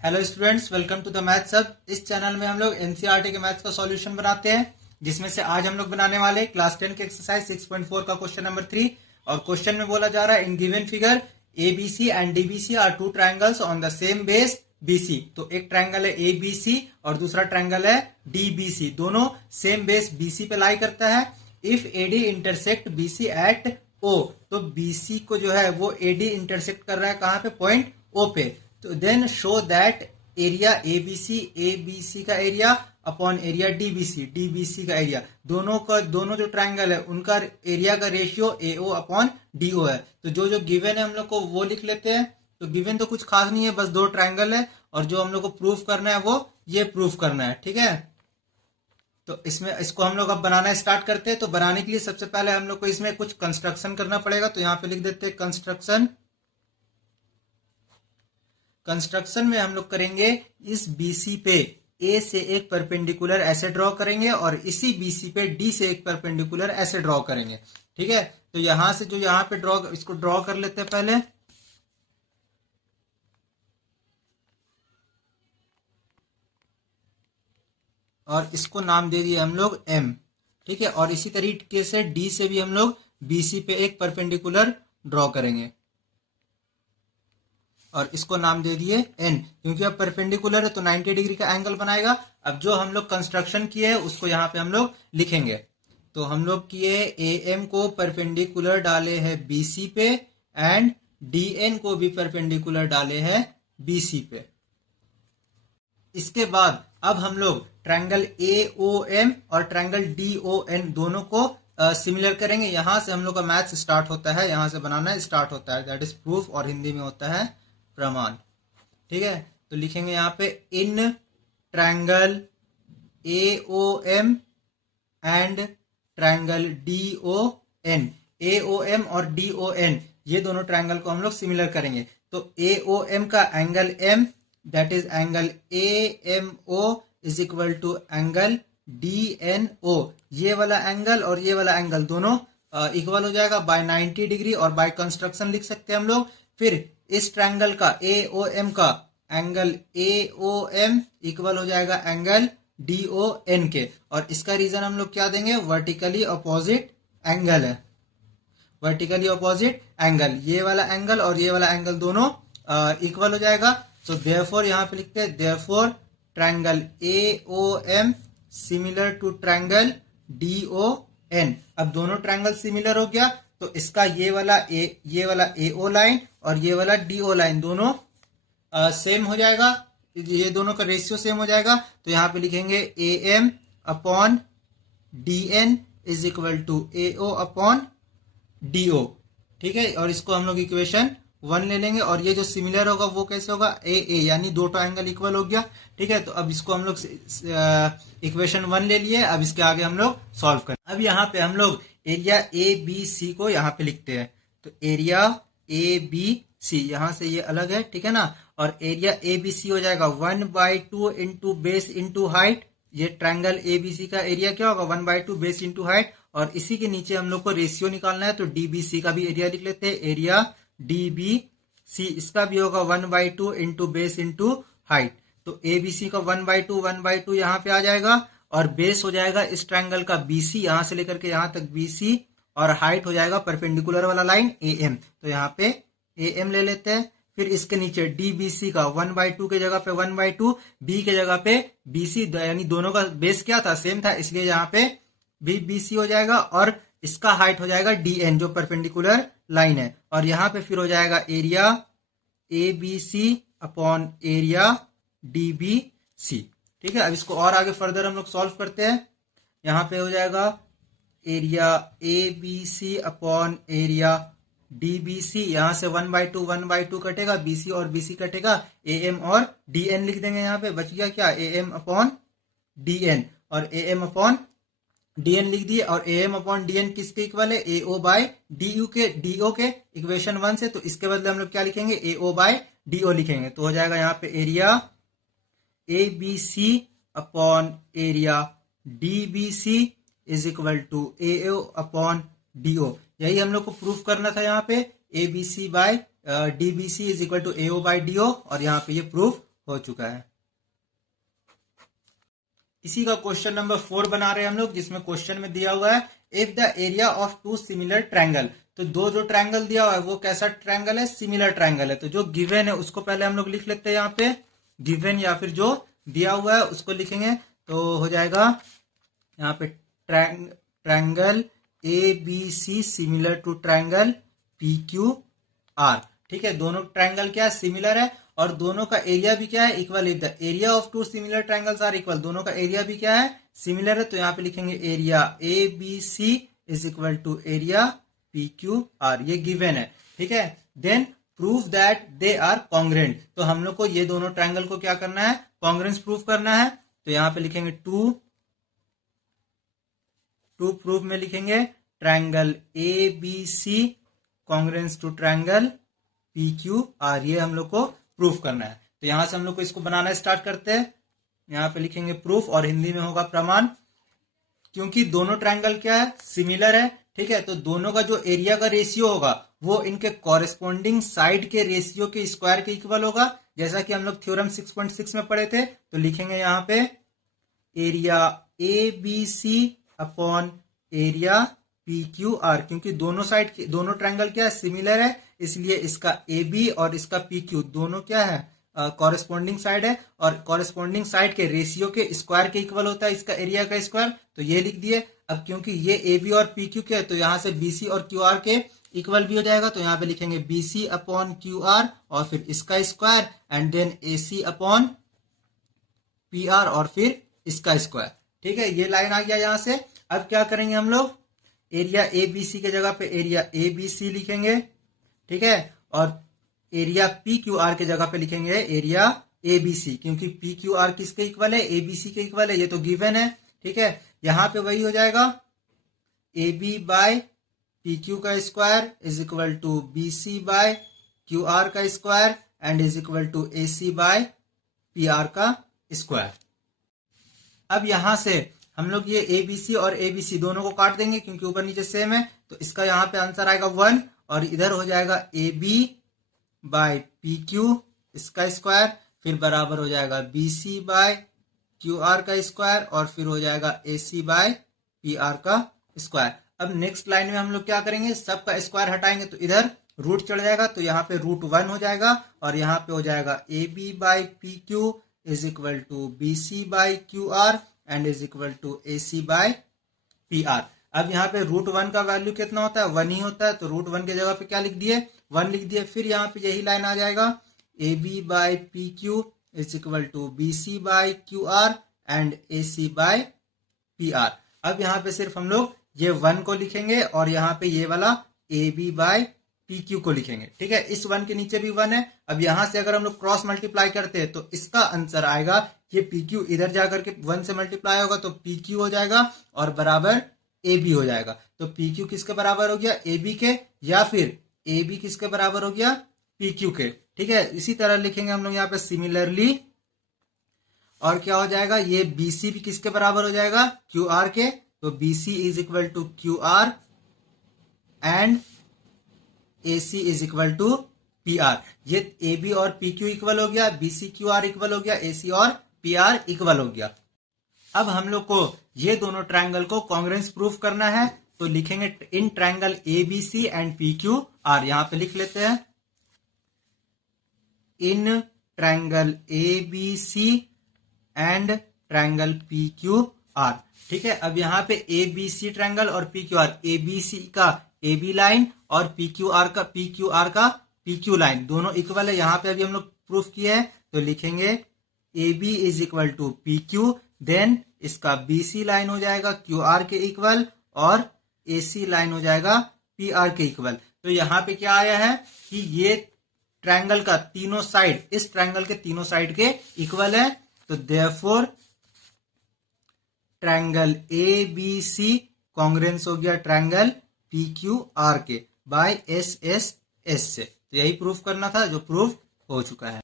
Hello students, welcome to the maths सब। इस channel में हम लोग एनसीईआरटी के मैथ्स का सॉल्यूशन बनाते हैं, जिसमें से आज हम लोग बनाने वाले क्लास 10 के एक्सरसाइज 6.4 का क्वेश्चन नंबर 3। और क्वेश्चन में बोला जा रहा है in given figure ABC and DBC are two triangles on the same base BC. तो एक ट्रायंगल है एबीसी और दूसरा ट्रायंगल है डीबीसी, दोनों सेम बेस बीसी पे लाई करता है। If AD intersect BC at O, तो बीसी को जो है वो एडी इंटरसेक्ट कर रहा है कहां पे? पॉइंट ओ पे। तो then show that area ABC का एरिया अपॉन एरिया डीबीसी का एरिया, दोनों जो ट्रायंगल है उनका एरिया का रेशियो एओ अपॉन डीओ है। तो जो गिवन है हम लोग को वो लिख लेते हैं। तो गिवन तो कुछ खास नहीं है, बस दो ट्रायंगल है और जो हम लोग को प्रूफ करना है वो ये प्रूफ करना है। ठीक है, तो इसको हम लोग अब बनाना स्टार्ट करते हैं। तो बनाने के लिए सबसे पहले हम लोग को इसमें कुछ कंस्ट्रक्शन करना पड़ेगा। तो यहाँ पे लिख देते हैं कंस्ट्रक्शन में हम लोग करेंगे इस बीसी पे ए से एक परपेंडिकुलर ऐसे ड्रॉ करेंगे और इसी बीसी पे डी से एक परपेंडिकुलर ऐसे ड्रॉ करेंगे। ठीक है, तो यहां से जो यहां पे इसको ड्रॉ कर लेते हैं पहले। और इसको नाम दे दिए हम लोग एम। ठीक है, और इसी तरीके से डी से भी हम लोग बीसी पे एक परपेंडिकुलर ड्रॉ करेंगे और इसको नाम दे दिए एन, क्योंकि अब परपेंडिकुलर है तो 90 डिग्री का एंगल बनाएगा। अब जो हम लोग कंस्ट्रक्शन किए है उसको यहाँ पे हम लोग लिखेंगे। तो हम लोग किए ए एम को परपेंडिकुलर डाले हैं बीसी पे एंड डी एन को भी परपेंडिकुलर डाले हैं बीसी पे। इसके बाद अब हम लोग ट्रायंगल ए ओ एम और ट्रायंगल डी ओ एन दोनों को सिमिलर करेंगे। यहां से हम लोग का मैथ स्टार्ट होता है, यहां से बनाना स्टार्ट होता है, दैट इज प्रूफ, और हिंदी में होता है प्रमाण। ठीक है, तो लिखेंगे यहाँ पे in triangle A O M and triangle D O N, A O M और डी ओ एन ये दोनों ट्रायंगल को हम लोग सिमिलर करेंगे। तो ए ओ एम का angle M, that is angle A M O is equal to angle D N O. ये वाला एंगल और ये वाला एंगल दोनों इक्वल हो जाएगा बाय 90 डिग्री, और बाय कंस्ट्रक्शन लिख सकते हैं हम लोग। फिर इस ट्रायंगल का ए ओ एम का angle A O M equal हो जाएगा एंगल डी ओ एन के, और इसका रीजन हम लोग क्या देंगे? वर्टिकली अपोजिट एंगल है, वर्टिकली अपोजिट एंगल। ये वाला एंगल और ये वाला एंगल दोनों इक्वल हो जाएगा। सो देयरफॉर यहाँ पे लिखते हैं therefore triangle A O M similar to triangle D O N. अब दोनों ट्रायंगल सिमिलर हो गया तो इसका ये वाला ए ओ लाइन और ये वाला डी ओ लाइन दोनों सेम हो जाएगा, ये दोनों का रेशियो सेम हो जाएगा। तो यहाँ पे लिखेंगे A M upon D N is equal to A O upon D O. ठीक है, और इसको हम लोग इक्वेशन 1 ले लेंगे, और ये जो सिमिलर होगा वो कैसे होगा? ए ए, यानी दो ट्रायंगल इक्वल हो गया। ठीक है, तो अब इसको हम लोग इक्वेशन 1 ले लिए। अब इसके आगे हम लोग सॉल्व करें। अब यहाँ पे हम लोग एरिया ए बी सी को यहाँ पे लिखते हैं। तो एरिया ए बी सी, यहां से ये अलग है, ठीक है ना। और एरिया ए बी सी हो जाएगा 1/2 इंटू बेस इंटू हाइट। ये ट्रायंगल ए बी सी का एरिया क्या होगा? 1/2 बेस इंटू हाइट। और इसी के नीचे हम लोग को रेशियो निकालना है, तो डीबीसी का भी एरिया लिख लेते हैं। एरिया डीबीसी इसका भी होगा 1/2 इंटू बेस इंटू हाइट। तो एबीसी का 1/2 यहाँ पे आ जाएगा, और बेस हो जाएगा इस ट्रायंगल का बीसी, यहां से लेकर के यहां तक बीसी, और हाइट हो जाएगा परपेंडिकुलर वाला लाइन ए एम। तो यहाँ पे ए एम ले लेते हैं। फिर इसके नीचे डीबीसी का 1/2 के जगह पे 1/2, बी के जगह पे बीसी, यानी दोनों का बेस क्या था? सेम था, इसलिए यहाँ पे भी बीसी हो जाएगा, और इसका हाइट हो जाएगा डी एन जो परपेंडिकुलर लाइन है। और यहाँ पे फिर हो जाएगा area A B C upon area D B C. ठीक है, अब इसको और आगे फर्दर हम लोग सॉल्व करते हैं। यहाँ पे हो जाएगा area A B C upon area D B C, यहां से 1/2 कटेगा, बीसी और बीसी कटेगा, ए एम और डी एन लिख देंगे। यहाँ पे बच गया क्या? A M upon D N, और A M upon D N लिख दिए। और A M upon D N किसके इक्वल है? A O by D U K, D O K equation 1 से। तो इसके बदले हम लोग क्या लिखेंगे? ए ओ बाय डी ओ लिखेंगे। तो हो जाएगा यहाँ पे area A B C upon area D B C is equal to A O upon D O. यही हम लोग को प्रूफ करना था यहाँ पे, A B C by D B C is equal to A O by D O, और यहाँ पे ये प्रूफ हो चुका है। इसी का क्वेश्चन नंबर 4 बना रहे हैं हम लोग, जिसमें क्वेश्चन में दिया हुआ है if the area of two similar triangle. तो दो जो ट्रायंगल दिया हुआ है वो कैसा ट्रायंगल है, सिमिलर ट्रायंगल है। तो जो गिवन है उसको पहले हम लोग लिख लेते हैं यहाँ पे, गिवन या फिर जो दिया हुआ है उसको लिखेंगे। तो हो जाएगा यहाँ पे triangle A B C similar to triangle P Q R. ठीक है, दोनों ट्रायंगल क्या है, सिमिलर है, और दोनों का एरिया भी क्या है, equal. If the area of two similar triangles are equal, दोनों का एरिया भी क्या है, सिमिलर है। तो यहाँ पे लिखेंगे area A B C is equal to area P Q R, ये गिवन है। ठीक है, then prove that they are congruent. तो हम लोग को ये दोनों ट्रायंगल को क्या करना है, कॉन्ग्रेंस प्रूव करना है। तो यहाँ पे लिखेंगे टू प्रूफ में लिखेंगे triangle A B C congruence to triangle P Q R, ये हम लोग को प्रूफ करना है। तो यहां से हम लोग को इसको बनाना स्टार्ट करते हैं। यहाँ पे लिखेंगे प्रूफ और हिंदी में होगा प्रमाण, क्योंकि दोनों ट्रायंगल क्या है, सिमिलर है। ठीक है, तो दोनों का जो एरिया का रेशियो होगा वो इनके कॉरेस्पॉन्डिंग साइड के रेशियो के स्क्वायर के इक्वल होगा, जैसा कि हम लोग थ्योरम 6.6 में पढ़े थे। तो लिखेंगे यहाँ पे area A B C upon area P Q R, क्योंकि दोनों साइड दोनों ट्रायंगल क्या है, सिमिलर है, इसलिए इसका ए बी और इसका पी क्यू दोनों क्या है, कॉरेस्पॉन्डिंग साइड है, और कॉरेस्पॉन्डिंग साइड के रेशियो के स्क्वायर के इक्वल होता है इसका एरिया का स्क्वायर। तो ये लिख दिए। अब क्योंकि ये ए बी और पी क्यू के है, तो यहाँ से बी सी और क्यू आर के इक्वल भी हो जाएगा। तो यहाँ पे लिखेंगे B C upon Q R और फिर इसका square, and then A C upon P R और फिर इसका स्क्वायर। ठीक है, ये लाइन आ गया यहाँ से। अब क्या करेंगे हम लोग, एरिया ए बी सी के जगह पे एरिया ए बी सी लिखेंगे। ठीक है, और एरिया पी क्यू आर के जगह पे लिखेंगे एरिया ए बी सी, क्योंकि पी क्यू आर किसके इक्वल है, ए बी सी के इक्वल है, ये तो गिवन है। ठीक है, यहां पे वही हो जाएगा A B by P Q का square is equal to B C by Q R का square and is equal to A C by P R का स्क्वायर। अब यहां से हम लोग ये ए बी सी और ए बी सी दोनों को काट देंगे, क्योंकि ऊपर नीचे सेम है। तो इसका यहाँ पे आंसर आएगा 1, और इधर हो जाएगा A B by P Q इसका स्क्वायर, फिर बराबर हो जाएगा B C by Q R का स्क्वायर, और फिर हो जाएगा A C by P R का स्क्वायर। अब नेक्स्ट लाइन में हम लोग क्या करेंगे, सबका स्क्वायर हटाएंगे तो इधर रूट चढ़ जाएगा, तो यहाँ पे √1 हो जाएगा, और यहाँ पे हो जाएगा A B by P Q is equal to B C by Q R and is equal to A C by P R. अब यहाँ पे √1 का वैल्यू कितना होता है, 1 ही होता है। तो √1 के जगह पे क्या लिख दिए, 1 लिख दिए। फिर यहाँ पे यही लाइन आ जाएगा A B by P Q is equal to B C by Q R and A C by P R. अब यहाँ पे सिर्फ हम लोग ये 1 को लिखेंगे, और यहाँ पे ये वाला A B by P Q को लिखेंगे। ठीक है, इस 1 के नीचे भी 1 है। अब यहां से अगर हम लोग क्रॉस मल्टीप्लाई करते हैं तो इसका आंसर आएगा, ये पी क्यू इधर जाकर के 1 से मल्टीप्लाई होगा तो पी क्यू हो जाएगा और बराबर ए बी हो जाएगा। तो पी क्यू किसके बराबर हो गया, ए बी के, या फिर ए बी किसके बराबर हो गया, पी क्यू के। ठीक है, इसी तरह लिखेंगे हम लोग यहाँ पे सिमिलरली, और क्या हो जाएगा, ये बी सी भी किसके बराबर हो जाएगा, क्यू आर के। तो B C is equal to Q R and A C is equal to P R. ये ए बी और पी क्यू इक्वल हो गया, B C Q R equal हो गया, ए सी और पी आर इक्वल हो गया। अब हम लोग को ये दोनों ट्रायंगल को कॉन्ग्रेंस प्रूफ करना है। तो लिखेंगे in triangle A B C and P Q R, यहां पे लिख लेते हैं in triangle A B C and triangle P Q R. ठीक है, अब यहाँ पे ए बी सी ट्रायंगल और P Q R, A B C का ए बी लाइन और पी क्यू आर का पी क्यू लाइन दोनों इक्वल है। यहाँ पे अभी हम लोग प्रूफ किए हैं, तो लिखेंगे A B is equal to P Q, then इसका बी सी लाइन हो जाएगा क्यू आर के इक्वल और ए सी लाइन हो जाएगा पी आर के इक्वल। तो यहाँ पे क्या आया है कि ये ट्रायंगल का तीनों साइड, इस ट्रायंगल के तीनों साइड के इक्वल है। तो therefore triangle A B C congruence हो गया ट्रायंगल पी क्यू आर के बाय एस एस एस से। तो यही प्रूफ करना था, जो प्रूफ हो चुका है।